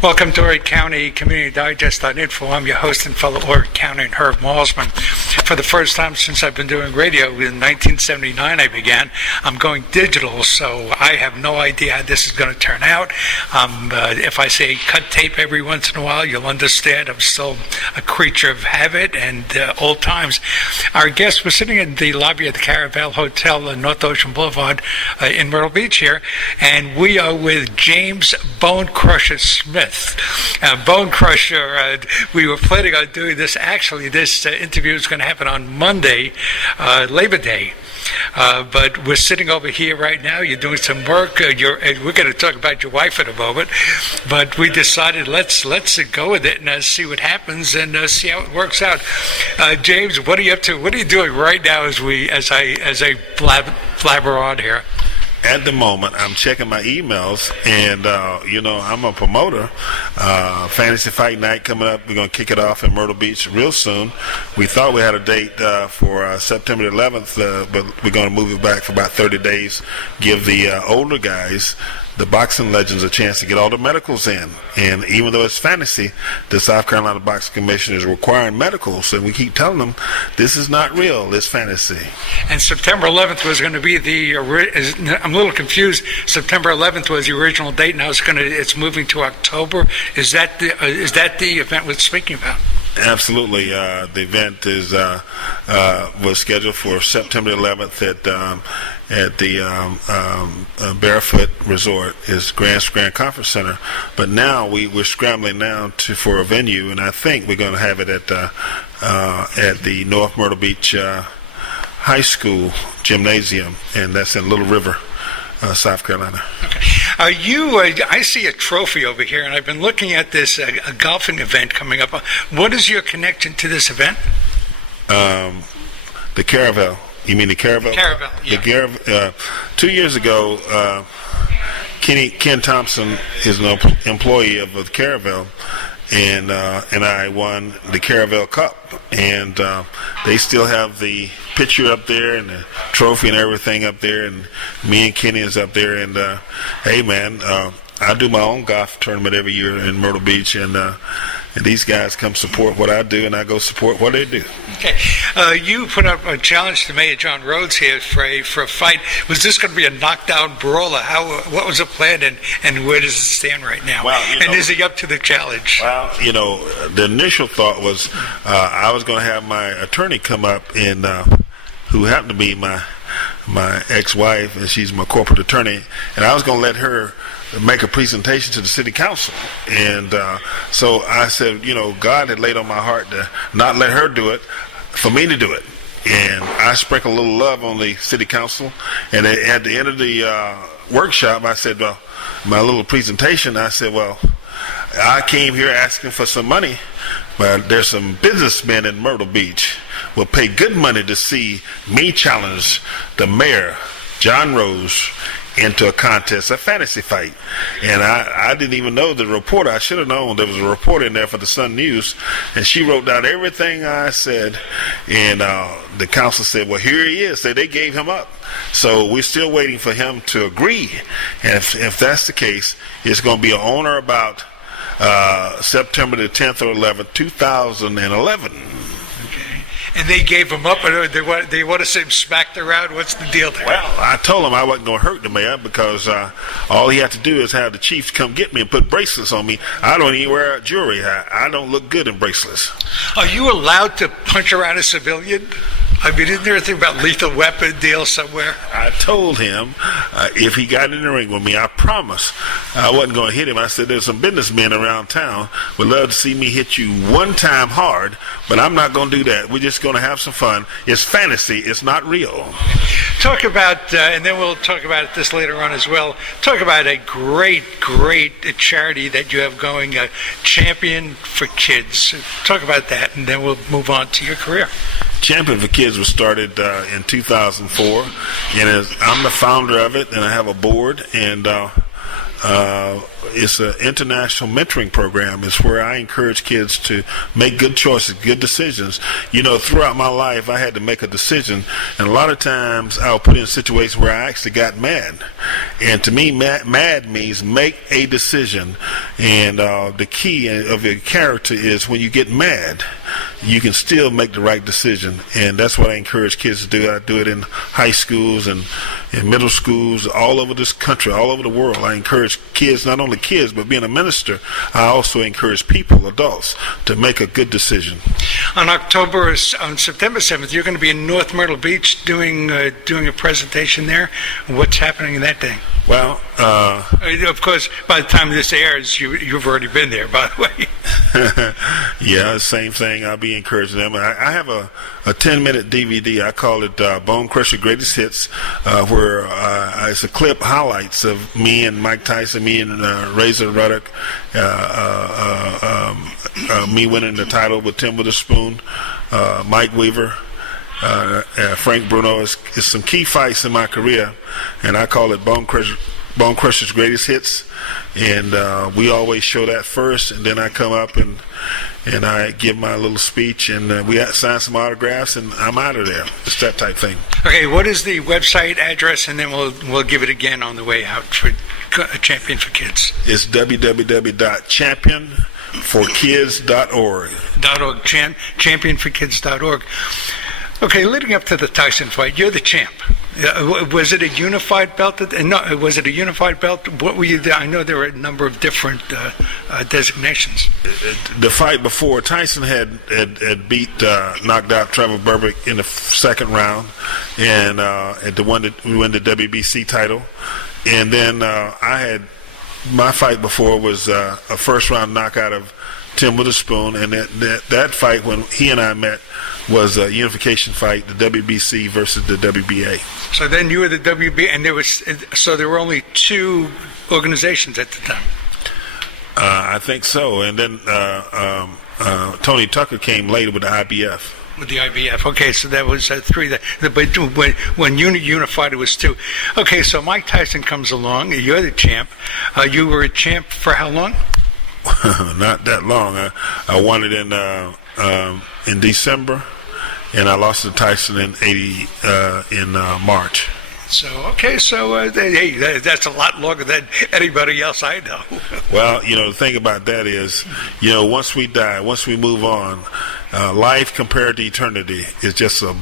Welcome to Horry County Community Digest.info. I'm your host and fellow Horry County and Herb Malsman. For the first time since I've been doing radio, in 1979 I began, I'm going digital, so I have no idea how this is going to turn out. If I say cut tape every once in a while, you'll understand I'm still a creature of habit and old times. Our guests were sitting in the lobby of the Caravel Hotel on North Ocean Boulevard in Myrtle Beach here, and we are with James Bonecrusher Smith. Bonecrusher, we were planning on doing this. Actually, this interview is going to happen on Monday, Labor Day. But we're sitting over here right now. You're doing some work. And we're going to talk about your wife in a moment. But we decided let's go with it and see what happens and see how it works out. James, what are you up to? What are you doing right now as I blabber on here? At the moment, I'm checking my emails, and I'm a promoter. Fantasy Fight Night coming up. We're going to kick it off in Myrtle Beach real soon. We thought we had a date for September 11th, but we're going to move it back for about 30 days. Give the older guys, the boxing legends, a chance to get all the medicals in. And even though it's fantasy, the South Carolina Boxing Commission is requiring medicals, and we keep telling them this is not real, it's fantasy. And September 11th was going to be I'm a little confused. September 11th was the original date. Now it's moving to October. Is that the event we're speaking about? Absolutely. The event was scheduled for September 11th at the Barefoot Resort, is Grand Conference Center. But now we're scrambling now for a venue, and I think we're going to have it at the North Myrtle Beach High School Gymnasium, and that's in Little River, South Carolina. Okay. I see a trophy over here, and I've been looking at this a golfing event coming up. What is your connection to this event? The Caravel. You mean the Caravel? Caravel, yeah. The Caravel. 2 years ago, Ken Thompson is an employee of the Caravel, and I won the Caravel Cup, and they still have the picture up there and the trophy and everything up there, and me and Kenny is up there, and hey man, I do my own golf tournament every year in Myrtle Beach, and these guys come support what I do, and I go support what they do. Okay. You put up a challenge to Mayor John Rhodes here for a fight. Was this going to be a knockdown brawler? What was the plan, and where does it stand right now? Well, and is he up to the challenge? Well, the initial thought was I was going to have my attorney come up, and who happened to be my ex-wife, and she's my corporate attorney, and I was going to let her make a presentation to the city council. And so I said, God had laid on my heart to not let her do it, for me to do it. And I sprinkled a little love on the city council. And at the end of the workshop, I said, well, my little presentation, I said, well, I came here asking for some money, but there's some businessmen in Myrtle Beach will pay good money to see me challenge the mayor, John Rhodes, into a contest, a fantasy fight. And I didn't even know the reporter. I should have known there was a reporter in there for the Sun News, and she wrote down everything I said, and the council said, well, here he is. They gave him up. So we're still waiting for him to agree. And if that's the case, it's going to be on or about September the 10th or 11th, 2011. And they gave him up, and they want to see him smacked around. What's the deal there? Well, I told him I wasn't going to hurt the mayor, because all he had to do is have the chiefs come get me and put bracelets on me. I don't even wear jewelry. I don't look good in bracelets. Are you allowed to punch around a civilian? I mean, isn't there a thing about lethal weapon deal somewhere? I told him if he got in the ring with me, I promised I wasn't going to hit him. I said, there's some businessmen around town would love to see me hit you one time hard, but I'm not going to do that. We're just going to have some fun. It's fantasy. It's not real. Talk about, and then we'll talk about this later on as well, talk about a great charity that you have going, Champion for Kids. Talk about that, and then we'll move on to your career. Champion for Kids was started in 2004, and I'm the founder of it, and I have a board, and It's an international mentoring program. It's where I encourage kids to make good choices, good decisions. You know, throughout my life, I had to make a decision, and a lot of times I'll put in situations where I actually got mad. And to me, mad means make a decision. And the key of your character is when you get mad, you can still make the right decision. And that's what I encourage kids to do. I do it in high schools and in middle schools all over this country, all over the world. I encourage kids, not only kids, but being a minister, I also encourage people, adults, to make a good decision. On September 7th, you're going to be in North Myrtle Beach doing a presentation there. What's happening in that day? Well, of course, by the time this airs, you've already been there, by the way. Yeah, same thing. I'll be encouraging them. I have a 10-minute DVD. I call it Bonecrusher Greatest Hits, where it's a clip highlights of me and Mike Tyson, me and Razor Ruddock, me winning the title with Tim Witherspoon, Mike Weaver, Frank Bruno. It's some key fights in my career, and I call it Bonecrusher's Greatest Hits. And we always show that first, and then I come up and I give my little speech, and we sign some autographs, and I'm out of there. It's that type thing. Okay, what is the website address, and then we'll give it again on the way out for Champion for Kids. It's www.championforkids.org. Championforkids.org. Okay, leading up to the Tyson fight, you're the champ. Was it a unified belt? No, was it a unified belt? What were you? I know there were a number of different designations. The fight before, Tyson had knocked out Trevor Berbick in the second round, and we won the WBC title. And then I had my fight before was a first round knockout of Tim Witherspoon, and that fight when he and I met was a unification fight, the WBC versus the WBA. So then you were the WBA, and there were only two organizations at the time. I think so, and then Tony Tucker came later with the IBF. With the IBF. Okay, so that was three. But when unified, it was two. Okay, so Mike Tyson comes along. You're the champ. You were a champ for how long? Not that long. I won it in December, and I lost to Tyson in March. So hey, that's a lot longer than anybody else I know. Well, the thing about that is, once we die, once we move on, life compared to eternity is just a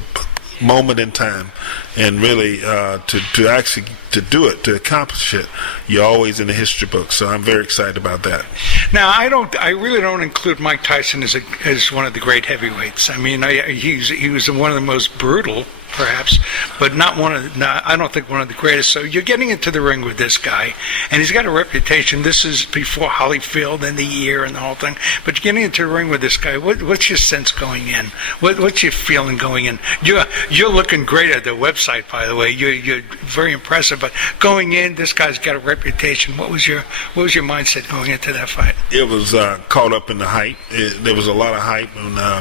moment in time, and really to actually do it, to accomplish it, you're always in the history book. So I'm very excited about that. Now, I really don't include Mike Tyson as one of the great heavyweights. I mean, he was one of the most brutal, perhaps, but I don't think one of the greatest. So you're getting into the ring with this guy, and he's got a reputation. This is before Holyfield and the year and the whole thing. But you're getting into the ring with this guy. What's your sense going in? What's your feeling going in? You're looking great at the website, by the way. You're very impressive. But going in, this guy's got a reputation. What was your mindset going into that fight? It was caught up in the hype. There was a lot of hype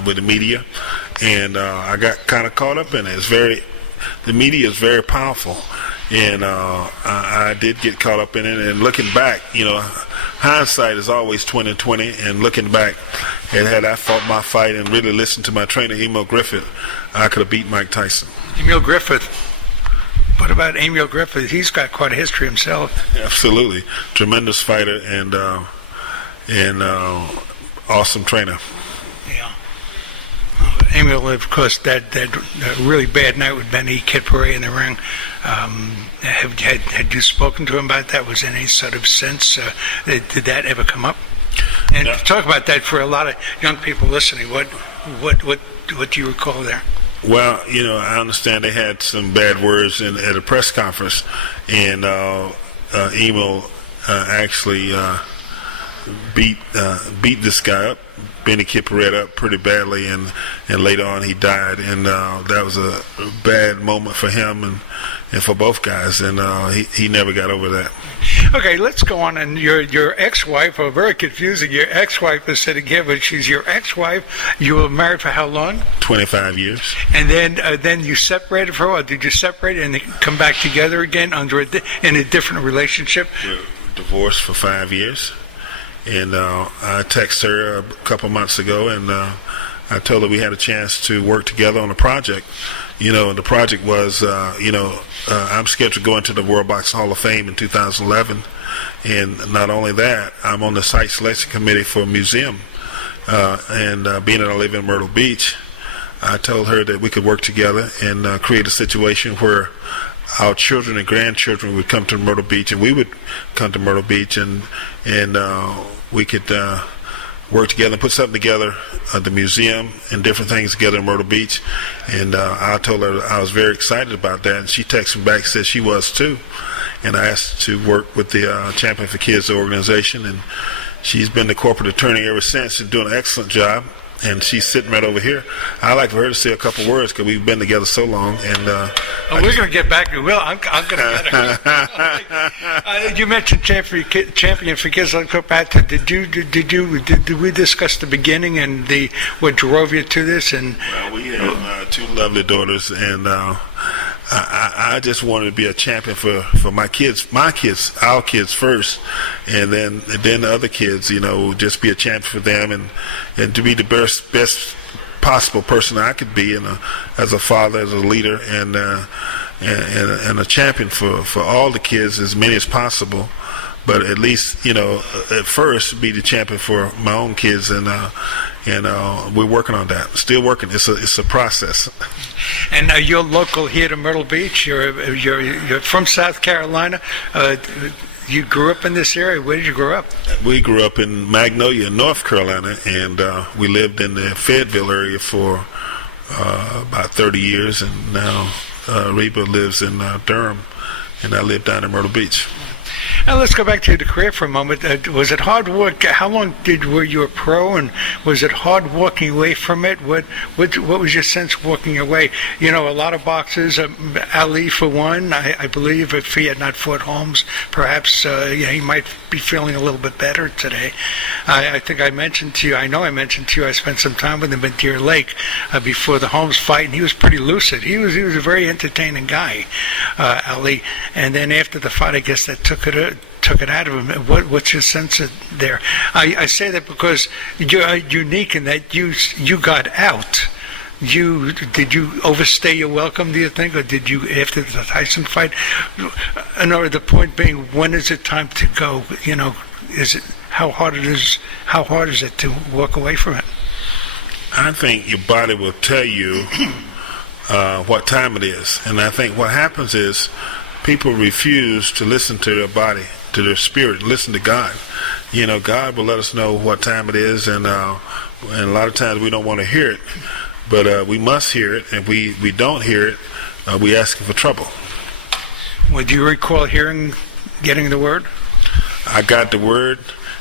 with the media, and I got kind of caught up in it. The media is very powerful, and I did get caught up in it. And looking back, hindsight is always 20/20. And looking back, and had I fought my fight and really listened to my trainer, Emil Griffith, I could have beat Mike Tyson. Emil Griffith. What about Emil Griffith? He's got quite a history himself. Absolutely, tremendous fighter and awesome trainer. Yeah. Emil, of course, that really bad night with Benny Kidpere in the ring. Had you spoken to him about that? Was there any sort of sense? Did that ever come up? And No. Talk about that for a lot of young people listening. What do you recall there? Well, I understand they had some bad words at a press conference, and Emil actually beat this guy up, Benny Kidpere up pretty badly, and later on he died, and that was a bad moment for him and for both guys, and he never got over that. Okay, let's go on. And your ex-wife, very confusing. Your ex-wife is sitting here, but she's your ex-wife. You were married for how long? 25 years. And then you separated for a while. Did you separate and come back together again in a different relationship? divorced for 5 years. And I texted her a couple months ago, and I told her we had a chance to work together on a project. And the project was, I'm scheduled to go into the World Boxing Hall of Fame in 2011. And not only that, I'm on the site selection committee for a museum. And being that I live in Myrtle Beach, I told her that we could work together and create a situation where our children and grandchildren would come to Myrtle Beach, and we would come to Myrtle Beach, and we could work together and put something together, the museum and different things together in Myrtle Beach. And I told her I was very excited about that, and she texted me back and said she was too. And I asked to work with the Champion for Kids organization, and she's been the corporate attorney ever since. She's doing an excellent job, and she's sitting right over here. I'd like for her to say a couple words because we've been together so long. And we're going to get back to Will. I'm going to get her. You mentioned Champion for Kids. Let's go back to did we discuss the beginning and what drove you to this? And well, we have two lovely daughters, and I just wanted to be a champion for my kids, our kids first, and then the other kids, just be a champion for them, and to be the best possible person I could be, and as a father, as a leader, and a champion for all the kids, as many as possible. But at least, at first, be the champion for my own kids, and we're working on that. Still working. It's a process. And you're local here to Myrtle Beach. You're from South Carolina. You grew up in this area. Where did you grow up? We grew up in Magnolia, North Carolina, and we lived in the Fayetteville area for about 30 years, and now Reba lives in Durham, and I live down in Myrtle Beach. Now let's go back to the career for a moment. Was it hard work? How long were you a pro, and was it hard walking away from it? What was your sense walking away? A lot of boxers, Ali for one, I believe if he had not fought Holmes, perhaps he might be feeling a little bit better today. I think I mentioned to you, I spent some time with him at Deer Lake before the Holmes fight, and he was pretty lucid. He was a very entertaining guy, Ali. And then after the fight, I guess that took it out of him. What's your sense of there? I say that because you're unique in that you got out. Did you overstay your welcome, do you think, or did you after the Tyson fight? And the point being, when is it time to go? Is it how hard is it to walk away from it? I think your body will tell you what time it is, and I think what happens is people refuse to listen to their body, to their spirit, listen to God. God will let us know what time it is, and a lot of times we don't want to hear it, but we must hear it, and if we don't hear it, we asking for trouble. Would you recall getting the word? I got the word,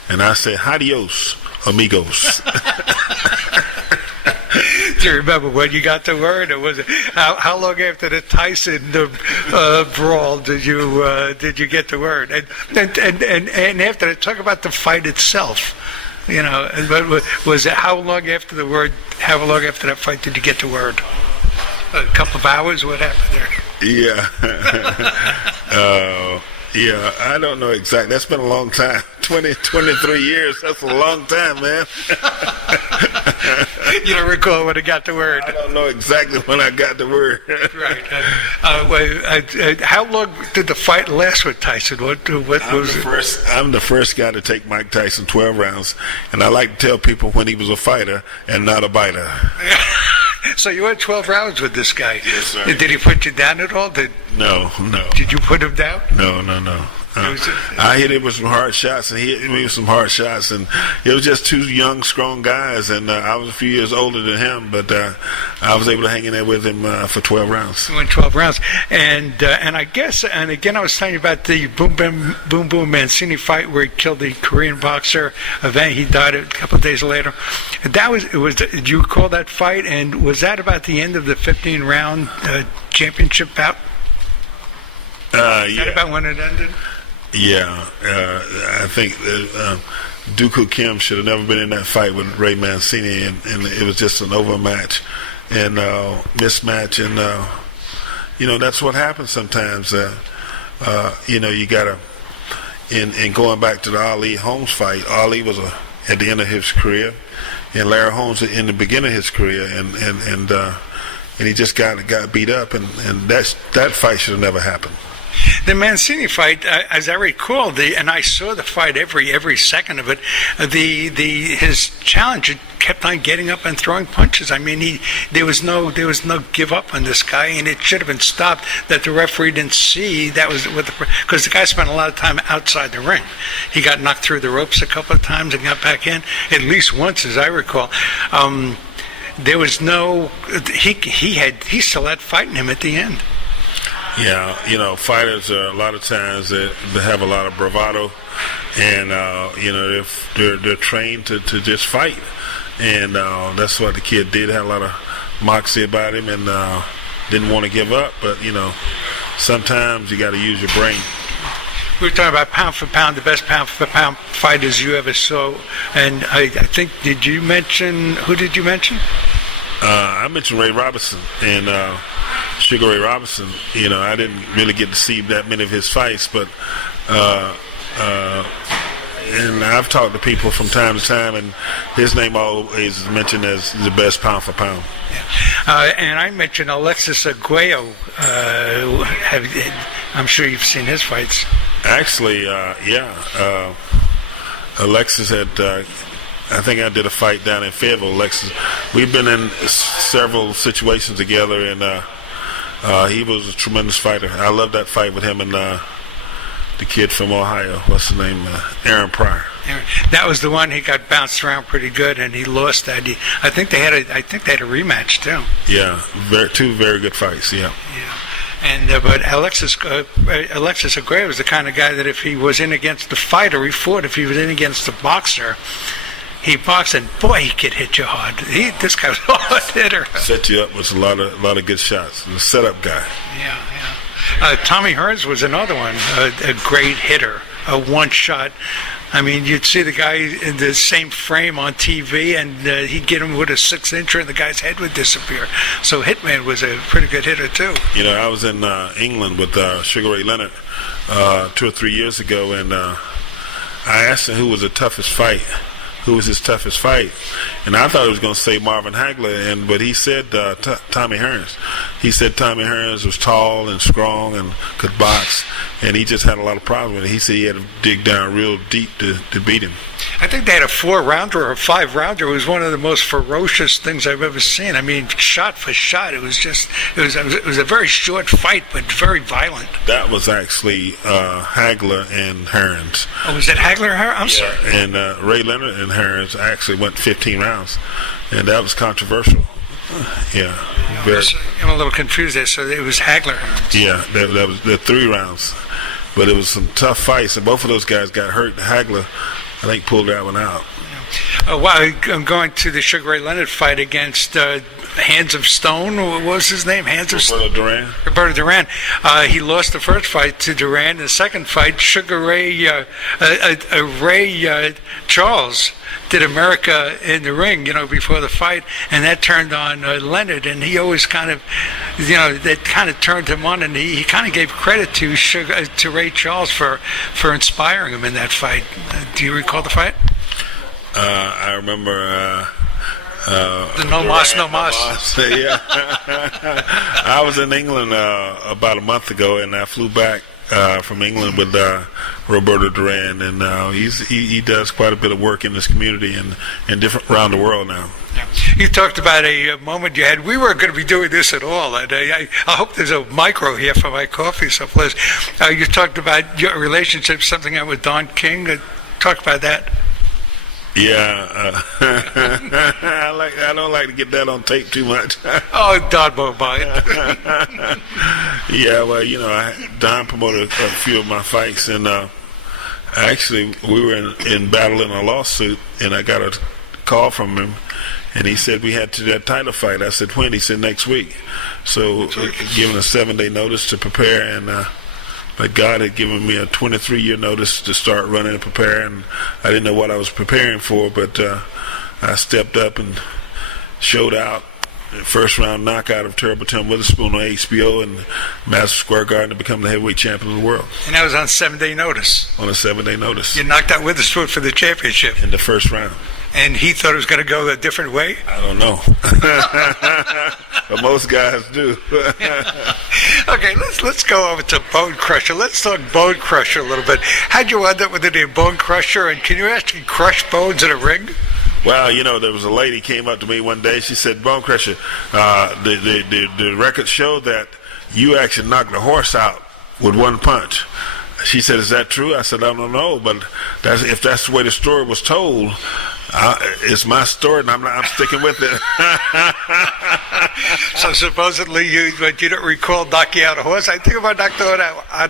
and I said, "Adios, amigos." Do you remember when you got the word, or was it how long after the Tyson brawl did you get the word? And after that, talk about the fight itself. Was it how long after the word? How long after that fight did you get the word? A couple of hours. What happened there? Yeah. Yeah, I don't know exactly. That's been a long time. 23 years. That's a long time, man. You don't recall when I got the word? I don't know exactly when I got the word. Right. How long did the fight last with Tyson? I'm the first guy to take Mike Tyson 12 rounds, and I like to tell people when he was a fighter and not a biter. So you went 12 rounds with this guy? Yes, sir. Did he put you down at all? No. Did you put him down? No. I hit him with some hard shots, and he hit me with some hard shots, and it was just two young, strong guys, and I was a few years older than him, but I was able to hang in there with him for 12 rounds. You went 12 rounds, and I guess, and again, I was telling you about the Boom Boom Mancini fight where he killed the Korean boxer. He died a couple of days later. Did you recall that fight, and was that about the end of the 15-round championship bout? Is that about when it ended? Yeah, I think Dooku Kim should have never been in that fight with Ray Mancini, and it was just an overmatch and mismatch, and that's what happens sometimes. You gotta in going back to the Ali Holmes fight, Ali was at the end of his career, and Larry Holmes in the beginning of his career, and he just got beat up, and that fight should have never happened. The Mancini fight, as I recall, and I saw the fight every second of it. His challenge kept on getting up and throwing punches. I mean, there was no give up on this guy, and it should have been stopped. That the referee didn't see that was because the guy spent a lot of time outside the ring. He got knocked through the ropes a couple of times and got back in at least once, as I recall. There was no he still had fighting him at the end. Yeah, fighters a lot of times they have a lot of bravado, and they're trained to just fight, and that's what the kid did. Had a lot of moxie about him, and didn't want to give up. But sometimes you got to use your brain. We were talking about pound for pound, the best pound for pound fighters you ever saw, and I think who did you mention? I mentioned Ray Robinson and Sugar Ray Robinson. I didn't really get to see that many of his fights, but and I've talked to people from time to time, and his name always is mentioned as the best pound for pound. Yeah. And I mentioned Alexis Aguayo. I'm sure you've seen his fights. Actually, Alexis had. I think I did a fight down in Fayetteville, Alexis. We've been in several situations together, and he was a tremendous fighter. I love that fight with him and the kid from Ohio. What's his name? Aaron Pryor. That was the one he got bounced around pretty good, and he lost that. I think they had a rematch too. Yeah, two very good fights. Yeah. Yeah. And but Alexis Aguirre was the kind of guy that if he was in against the fighter, he fought. If he was in against the boxer, he boxed, and boy, he could hit you hard. This guy was a hard hitter. Set you up with a lot of good shots. The setup guy. Yeah. Tommy Hearns was another one, a great hitter, a one shot. I mean, you'd see the guy in the same frame on TV, and he'd get him with a 6-incher, and the guy's head would disappear. So Hitman was a pretty good hitter too. I was in England with Sugar Ray Leonard 2 or 3 years ago, and I asked him who was his toughest fight, and I thought he was going to say Marvin Hagler, but he said Tommy Hearns. He said Tommy Hearns was tall and strong and could box, and he just had a lot of problems with it. He said he had to dig down real deep to beat him. I think they had a 4-rounder or a 5-rounder. It was one of the most ferocious things I've ever seen. I mean, shot for shot, it was a very short fight, but very violent. That was actually Hagler and Hearns. Oh, was it Hagler and Hearns? I'm sorry. And Ray Leonard and Hearns actually went 15 rounds, and that was controversial. Yeah. I'm a little confused there. So it was Hagler Hearns. Yeah, that was the 3 rounds, but it was some tough fights, and both of those guys got hurt. Hagler, I think, pulled that one out. I'm going to the Sugar Ray Leonard fight against Hands of Stone. What was his name? Roberto Duran. He lost the first fight to Duran. The second fight, Sugar Ray Charles did America in the ring, before the fight, and that turned on Leonard, and he always kind of, that kind of turned him on, and he kind of gave credit to Ray Charles for inspiring him in that fight. Do you recall the fight? I remember the No Mas. Yeah. I was in England about a month ago, and I flew back from England with Roberto Duran, and he does quite a bit of work in this community and different around the world now. Yeah. You talked about a moment you had. We weren't going to be doing this at all. And I hope there's a micro here for my coffee someplace. You talked about your relationship, something with Don King. Talk about that. Yeah, I don't like to get that on tape too much. Oh, Don won't buy it. Yeah, well, Don promoted a few of my fights, and actually we were in battle in a lawsuit, and I got a call from him, and he said we had to do that title fight. I said, when? He said, next week. So given a 7-day notice to prepare, and but God had given me a 23-year notice to start running and prepare, and I didn't know what I was preparing for, but I stepped up and showed out first round knockout of Terrible Tim Witherspoon on HBO in Madison Square Garden to become the heavyweight champion of the world. And that was on 7-day notice. On a 7-day notice. You knocked out Witherspoon for the championship. In the first round. And he thought it was going to go a different way? I don't know. But most guys do. Okay, let's go over to Bonecrusher. Let's talk Bonecrusher a little bit. How'd you end up with the name Bonecrusher? And can you actually crush bones in a ring? Well, there was a lady came up to me one day. She said, "Bonecrusher, the records show that you actually knocked a horse out with one punch." She said, "Is that true?" I said, "I don't know, but if that's the way the story was told, it's my story, and I'm sticking with it." So supposedly you don't recall knocking out a horse. I think if I knocked out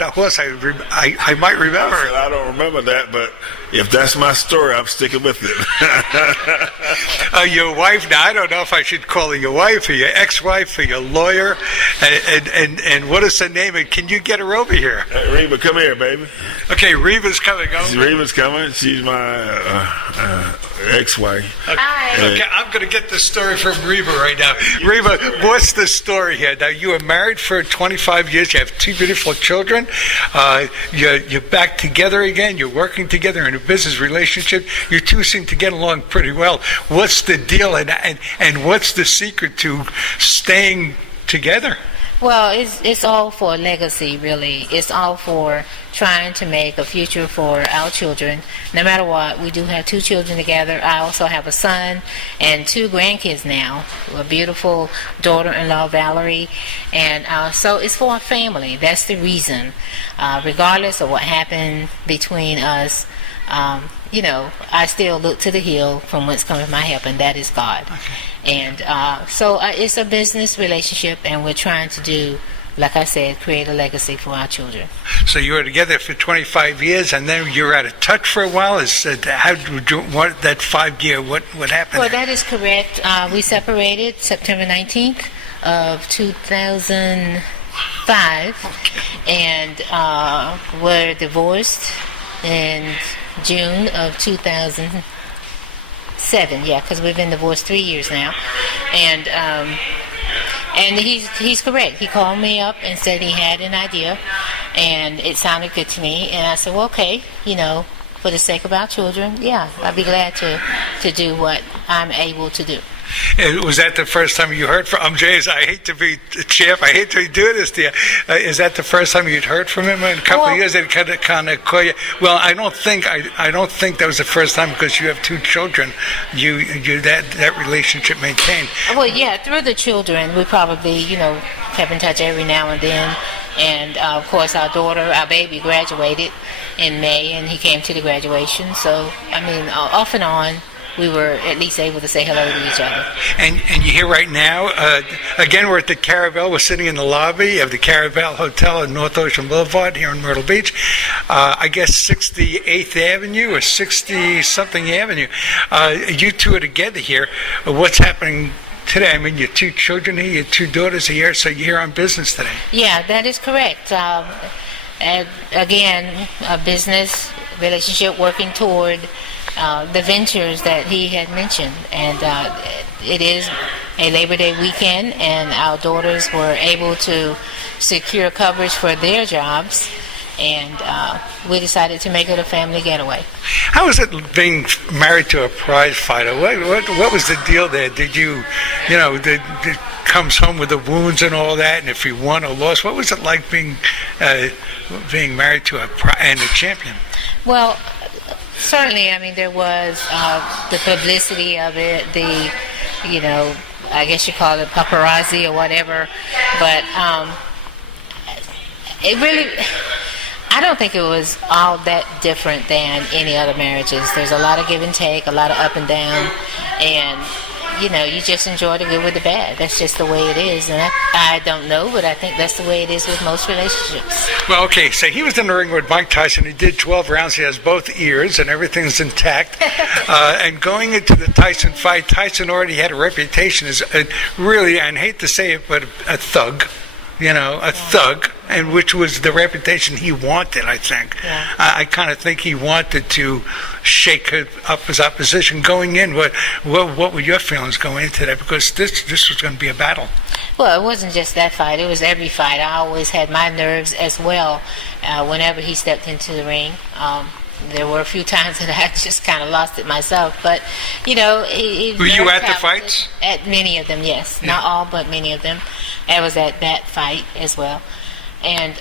a horse, I might remember. I said, I don't remember that, but if that's my story, I'm sticking with it. Your wife, now I don't know if I should call her your wife or your ex-wife or your lawyer, and what is her name, and can you get her over here? Hey, Reba, come here, baby. Okay, Reba's coming over. Reba's coming. She's my ex-wife. Hi. Okay, I'm going to get the story from Reba right now. Reba, what's the story here? Now, you were married for 25 years. You have 2 beautiful children. You're back together again. You're working together in a business relationship. You two seem to get along pretty well. What's the deal, and what's the secret to staying together? Well, it's all for legacy, really. It's all for trying to make a future for our children. No matter what, we do have 2 children together. I also have a son and 2 grandkids now. A beautiful daughter-in-law, Valerie. And so it's for our family. That's the reason. Regardless of what happened between us, I still look to the hill from whence cometh my help, and that is God. Okay. And so it's a business relationship, and we're trying to do, like I said, create a legacy for our children. So you were together for 25 years, and then you were out of touch for a while. How did you, what that 5 year? What happened? Well, that is correct. We separated September 19th of 2005, Okay. and were divorced in June of 2007. Yeah, because we've been divorced 3 years now, and he's correct. He called me up and said he had an idea, and it sounded good to me. And I said, well, okay, for the sake of our children, yeah, I'd be glad to do what I'm able to do. And was that the first time you heard from him? James, I hate to be Champ. I hate to be doing this to you. Is that the first time you'd heard from him in a couple of years? They kind of call you. Well, I don't think that was the first time, because you have 2 children. You that relationship maintained. Well, yeah, through the children, we probably have in touch every now and then. And of course, our baby graduated in May, and he came to the graduation. So off and on, we were at least able to say hello to each other. And you're here right now. Again, we're at the Caravel. We're sitting in the lobby of the Caravel Hotel on North Ocean Boulevard here in Myrtle Beach. I guess 68th Avenue or 60-something Avenue. You two are together here. What's happening today? Your 2 children here, your 2 daughters are here, so you're here on business today. Yeah, that is correct. And again, a business relationship working toward the ventures that he had mentioned, and it is a Labor Day weekend, and our daughters were able to secure coverage for their jobs, and we decided to make it a family getaway. How was it being married to a prize fighter? What was the deal there? Did you comes home with the wounds and all that, and if you won or lost, what was it like being married to a champion? Well, certainly, there was the publicity of it, I guess you call it paparazzi or whatever, but it really, I don't think it was all that different than any other marriages. There's a lot of give and take, a lot of up and down, and you just enjoy the good with the bad. That's just the way it is, and I don't know, but I think that's the way it is with most relationships. Well, okay, so he was in the ring with Mike Tyson. He did 12 rounds. He has both ears, and everything's intact. And going into the Tyson fight, Tyson already had a reputation as really, and I hate to say it, but a thug. Thug, and which was the reputation he wanted, I think. Yeah. I kind of think he wanted to shake up his opposition going in. What were your feelings going into that? Because this was going to be a battle. Well, it wasn't just that fight. It was every fight. I always had my nerves as well whenever he stepped into the ring. There were a few times that I just kind of lost it myself. But, he were you at the fights? At many of them, yes. Yeah. Not all, but many of them. I was at that fight as well. And,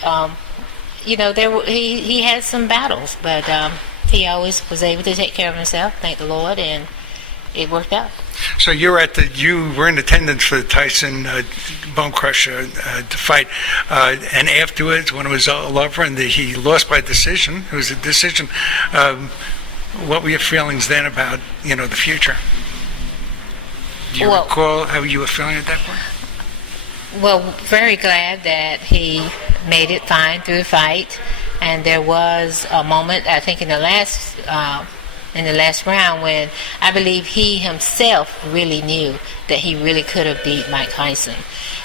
he had some battles, but he always was able to take care of himself, thank the Lord, and it worked out. So you were in attendance for the Tyson Bonecrusher fight, and afterwards, when it was all over and he lost by decision, it was a decision. What were your feelings then about the future? Do you recall how you were feeling at that point? Well, very glad that he made it fine through the fight, and there was a moment, I think, in the last round when I believe he himself really knew that he really could have beat Mike Tyson.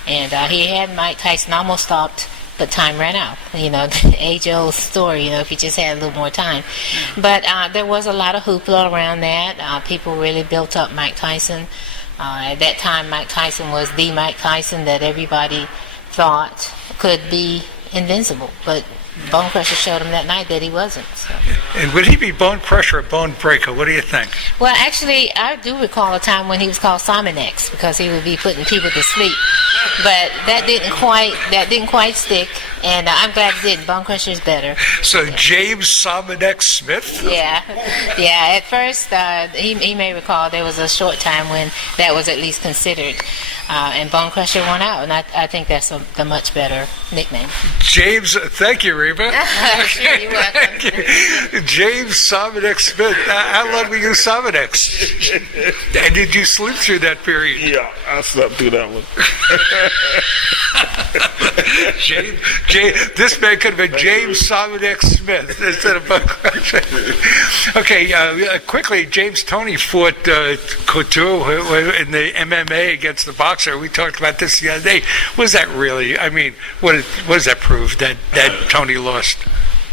And he had Mike Tyson almost stopped, but time ran out. The age-old story, if he just had a little more time. But there was a lot of hoopla around that. People really built up Mike Tyson. At that time, Mike Tyson was the Mike Tyson that everybody thought could be invincible. But Bonecrusher showed him that night that he wasn't. So. And would he be Bonecrusher or Bone Breaker? What do you think? Well, actually, I do recall a time when he was called Sominex because he would be putting people to sleep. But that didn't quite stick, and I'm glad it didn't. Bonecrusher is better. So James Sominex Smith? Yeah. At first, he may recall there was a short time when that was at least considered. And Bonecrusher won out, and I think that's the much better nickname. James, thank you, Reba. Sure, you're welcome. Thank you. James Sominex Smith. How long were you Sominex? And did you sleep through that period? Yeah, I slept through that one. This man could have been James Sominex Smith instead of Bonecrusher. Okay, quickly, James Toney fought Couture in the MMA against the boxer. We talked about this the other day. Was that really? I mean, what does that prove that Toney lost?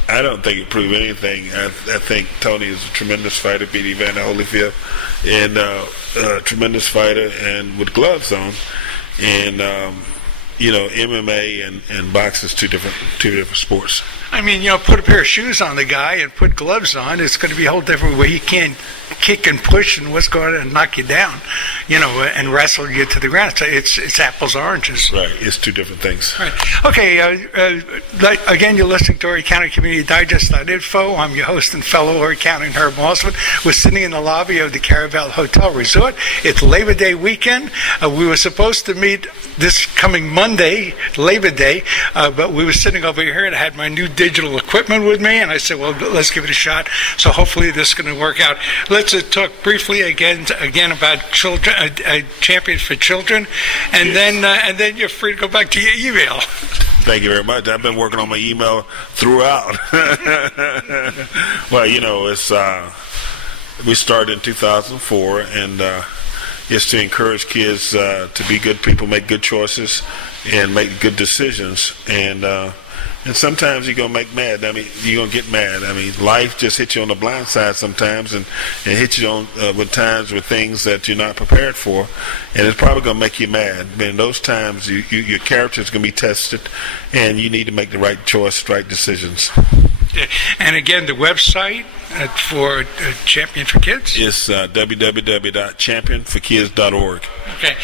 I don't think it proved anything. I think Toney is a tremendous fighter, beat Evander Holyfield, and a tremendous fighter, and with gloves on. And MMA and boxing is two different sports. I mean, put a pair of shoes on the guy and put gloves on. It's going to be a whole different way. He can't kick and push and what's going to knock you down, and wrestle you to the ground. So it's apples oranges. Right. It's two different things. Right. Okay. Again, you're listening to Horry County Community Digest.info. I'm your host and fellow Horry County Herb Malsman. We're sitting in the lobby of the Caravel Hotel Resort. It's Labor Day weekend. We were supposed to meet this coming Monday, Labor Day, but we were sitting over here and I had my new digital equipment with me, and I said, well, let's give it a shot. So hopefully this is going to work out. Let's talk briefly again about children, Champions for Children, and then you're free to go back to your email. Thank you very much. I've been working on my email throughout. Well, it's we started in 2004, and it's to encourage kids to be good people, make good choices, and make good decisions. And sometimes you're going to make mad. I mean, you're going to get mad. I mean, life just hits you on the blind side sometimes and hits you on with times with things that you're not prepared for. And it's probably going to make you mad. But in those times, your character is going to be tested, and you need to make the right choice, right decisions. And again, the website for Champion for Kids? It's www.championforkids.org. Okay.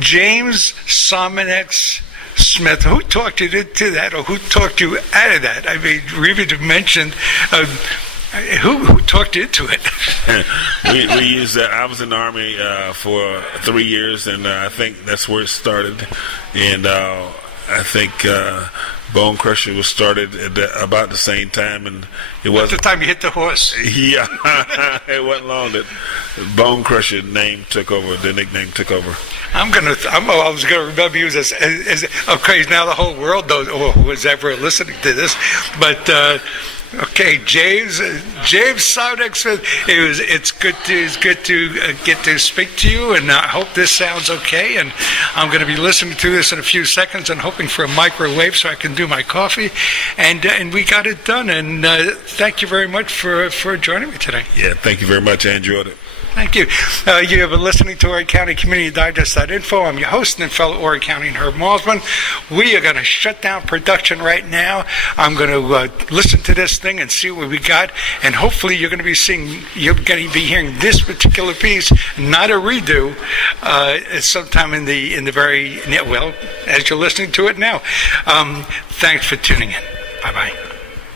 James Sominex Smith, who talked you to that, or who talked you out of that? I mean, Reva mentioned who talked you into it. we used that. I was in the Army for 3 years, and I think that's where it started. And I think Bonecrusher was started at about the same time, and it was the time you hit the horse. Yeah, it wasn't long that Bonecrusher name took over. The nickname took over. I was gonna remember you as okay. Now the whole world knows, or who was ever listening to this, but Okay, James Saudex, it's good to get to speak to you, and I hope this sounds okay. And I'm going to be listening to this in a few seconds and hoping for a microwave so I can do my coffee. And we got it done. And thank you very much for joining me today. Yeah, thank you very much. I enjoyed it. Thank you. You have been listening to Horry County Community Digest.info. I'm your host and fellow Horry County and Herb Malsman. We are going to shut down production right now. I'm going to listen to this thing and see what we got, and hopefully you're going to be hearing this particular piece, not a redo, sometime in the very, well, as you're listening to it now. Thanks for tuning in. Bye-bye.